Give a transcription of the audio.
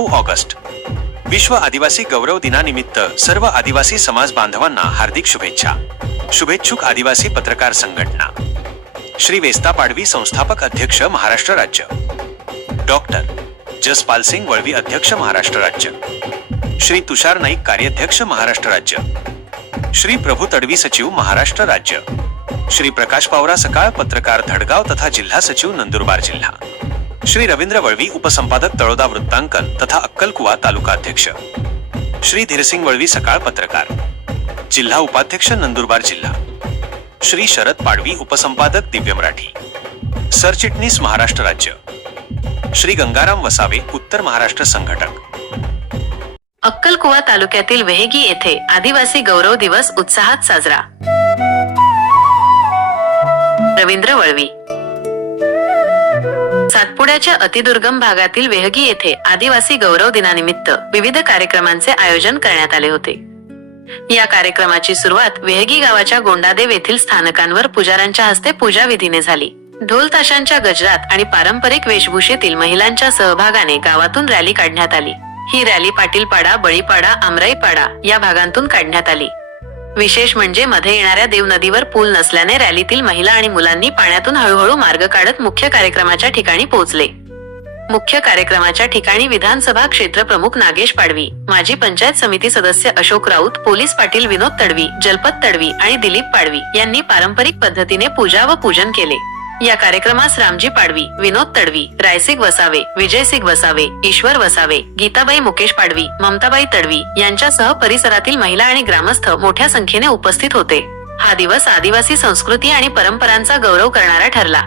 नऊ ऑगस्ट. विश्व आदिवासी गौरव दिनानिमित्त सर्व आदिवासी समाज बांधवांना हार्दिक शुभेच्छा. शुभेच्छुक आदिवासी पत्रकार संघटना. श्री वेस्ता पाडवी संस्थापक अध्यक्ष महाराष्ट्र राज्य. डॉक्टर जसपाल सिंग वळवी अध्यक्ष महाराष्ट्र राज्य. श्री तुषार नाईक कार्याध्यक्ष महाराष्ट्र राज्य. श्री प्रभू तडवी सचिव महाराष्ट्र राज्य. श्री प्रकाश पावरा सकाळ पत्रकार धडगाव तथा जिल्हा सचिव नंदुरबार जिल्हा. श्री रवींद्र वळवी उपसंपादक तळोदा वृत्तांकन तथा अक्कलकुवा तालुका अध्यक्ष. श्री धीरसिंग वळवी सकाळ पत्रकार. जिल्हा उपाध्यक्ष नंदुरबार जिल्हा. श्री शरद पाडवी उपसंपादक दिव्य मराठी. सरचिटणीस महाराष्ट्र राज्य. श्री गंगाराम वसावे उत्तर महाराष्ट्र संघटक. अक्कलकुवा तालुक्यातील वेहेगी येथे आदिवासी गौरव दिवस उत्साहात साजरा. रवींद्र वळवी. सातपुड्याच्या अतिदुर्गम भागातील वेहगी येथे आदिवासी गौरव दिनानिमित्त विविध कार्यक्रमांचे आयोजन करण्यात आले होते. या कार्यक्रमाची सुरुवात वेहगी गावाच्या गोंडादेव येथील स्थानकांवर पुजाऱ्यांच्या हस्ते पूजा विधीने झाली. ढोल ताशांच्या गजरात आणि पारंपरिक वेशभूषेतील महिलांच्या सहभागाने गावातून रॅली काढण्यात आली. ही रॅली पाटीलपाडा बळीपाडा आमराईपाडा या भागांतून काढण्यात आली. विशेष म्हणजे मध्ये येणाऱ्या देव नदीवर पूल नसल्याने रॅलीतील महिला आणि मुलांनी पाण्यातून हळूहळू मार्ग काढत मुख्य कार्यक्रमाच्या ठिकाणी पोहोचले. मुख्य कार्यक्रमाच्या ठिकाणी विधानसभा क्षेत्र प्रमुख नागेश पाडवी माजी पंचायत समिती सदस्य अशोक राऊत पोलीस पाटील विनोद तडवी जलपत तडवी आणि दिलीप पाडवी यांनी पारंपरिक पद्धतीने पूजा व पूजन केले. या कार्यक्रमास रामजी पाडवी विनोद तडवी रायसिंग वसावे विजयसिंग वसावे ईश्वर वसावे गीताबाई मुकेश पाडवी ममताबाई तडवी यांच्यासह परिसरातील महिला आणि ग्रामस्थ मोठ्या संख्येने उपस्थित होते. हा दिवस आदिवासी संस्कृती आणि परंपरांचा गौरव करणारा ठरला.